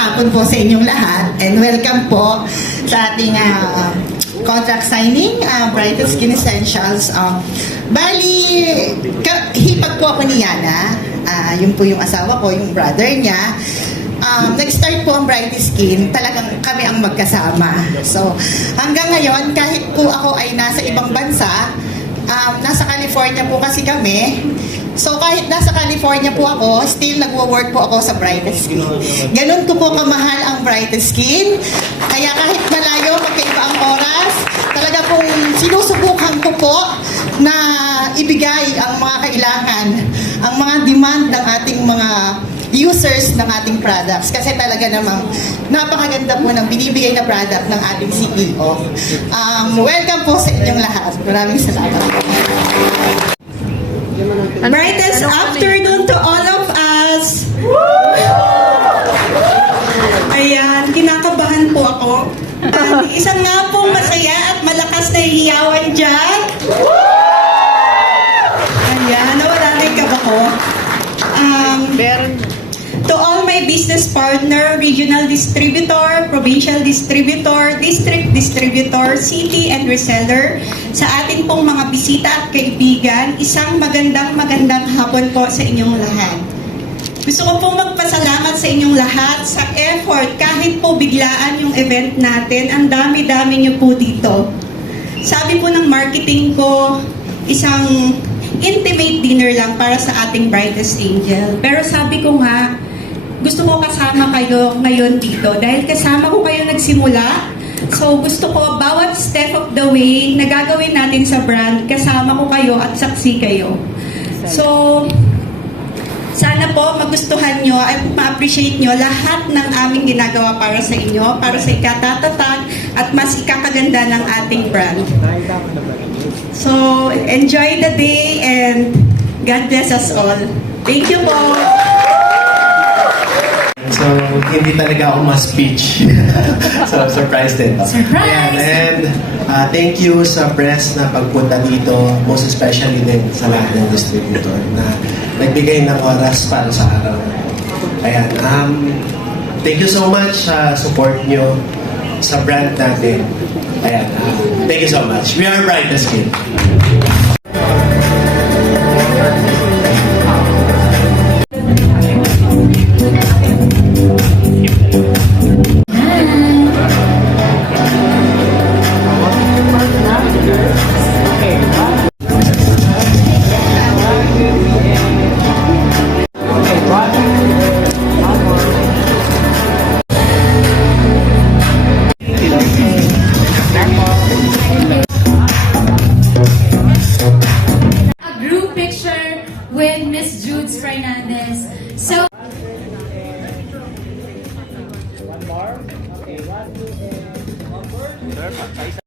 hapon po sa inyong lahat and welcome po sa ating contract signing, Brighter Skin Essentials. Bali, hipag po ako ni Yana. Yun po yung asawa ko, yung brother niya. Nag-start po ang Bright Skin, talagang kami ang magkasama. So, hanggang ngayon, kahit po ako ay nasa ibang bansa, nasa California po kasi kami. So, kahit nasa California po ako, still nagwo-work po ako sa Bright Skin. Ganun ko po kamahal ang Bright Skin. Kaya kahit malayo, magkaiba ang oras, talaga pong sinusubukan ko po na ibigay ang mga kailangan, ang mga demand ng ating mga users ng ating products. Kasi talaga namang napakaganda po ng binibigay na product ng ating CEO. Welcome po sa inyong lahat. Maraming salamat. Brightest afternoon to all of us. Ayan, kinakabahan po ako. Isang nga pong masaya at malakas na hiyawan dyan. Ayan, nawala na yung kaba ko. To all my business partner, regional distributor, provincial distributor, district distributor, city and reseller, sa atin pong mga bisita at kaibigan, isang magandang hapon po sa inyong lahat. Gusto ko pong magpasalamat sa inyong lahat sa effort, kahit po biglaan yung event natin, ang dami-dami niyo po dito. Sabi po ng marketing ko, isang intimate dinner lang para sa ating brightest angel. Pero sabi ko nga, gusto ko kasama kayo ngayon dito. Dahil kasama ko kayo nagsimula, so gusto ko bawat step of the way na gagawin natin sa brand, kasama ko kayo at saksi kayo. So, sana po magustuhan nyo at ma-appreciate nyo lahat ng aming ginagawa para sa inyo, para sa ikatatatag at mas ikakaganda ng ating brand. So, enjoy the day and God bless us all. Thank you po. So, hindi talaga ako ma-speech. So, surprise din. Surprise! Ayan, and thank you sa press na pagpunta dito, most especially din sa lahat ng distributor na nagbigay ng oras para sa araw. Ayan, thank you so much sa support nyo sa brand natin. Ayan, thank you so much. We are Bright Skin. With Miss Judes Fernandez. So,